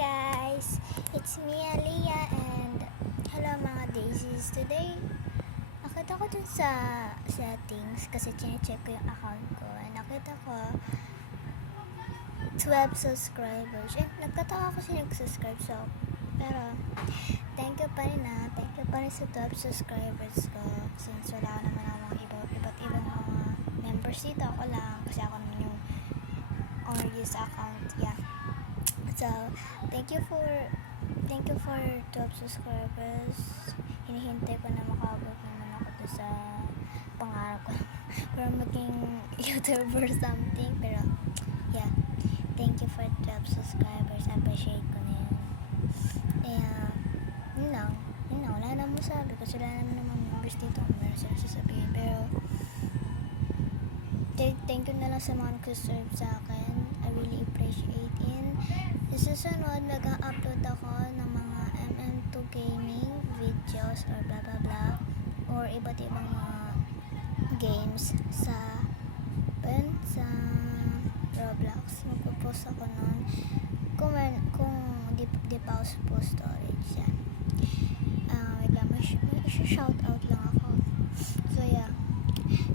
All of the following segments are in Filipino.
guys! It's me, Aliyah, and hello mga daisies. Today, nakita ko dun sa settings kasi chinecheck ko yung account ko. And nakita ko 12 subscribers. Nagtataka ako kasi nag-subscribe pero thank you pa rin Thank you pa rin sa 12 subscribers ko. Since wala naman akong iba't ibang mga members dito. Ako lang kasi ako naman yung owner this account. Yeah. So, thank you for 12 subscribers. Hinihintay ko na makabot naman ako doon sa pangarap ko para maging YouTuber something. Pero, yeah. Thank you for 12 subscribers. Appreciate ko na yun. Yun lang. Wala na masabi kasi wala naman members dito. Meron sila sasabihin. Pero, thank you na lang sa mga nag-subscribe sa akin. I really appreciate it. Sa susunod, mag-upload ako ng mga MM2 gaming videos or blah blah blah or iba't ibang mga games sa Roblox. Magpo-post ako nun kung di pa ako post storage yan. Wait lang, may shoutout lang ako. So yeah,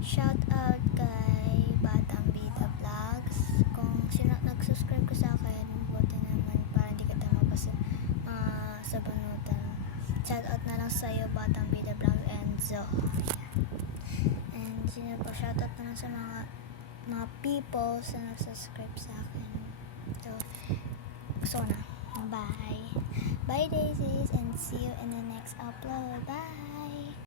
shoutout kay Batang Bida Vlogs. Kung sino nag-subscribe ko sa akin, buti naman para hindi ka mapasa sa banutan. Shoutout na lang sa'yo, Batang Bida Vlogs and Zo. And sino po, shoutout na lang sa mga people sa nag-subscribe sa akin. So, gusto ko na. Bye. Bye daisies and see you in the next upload. Bye.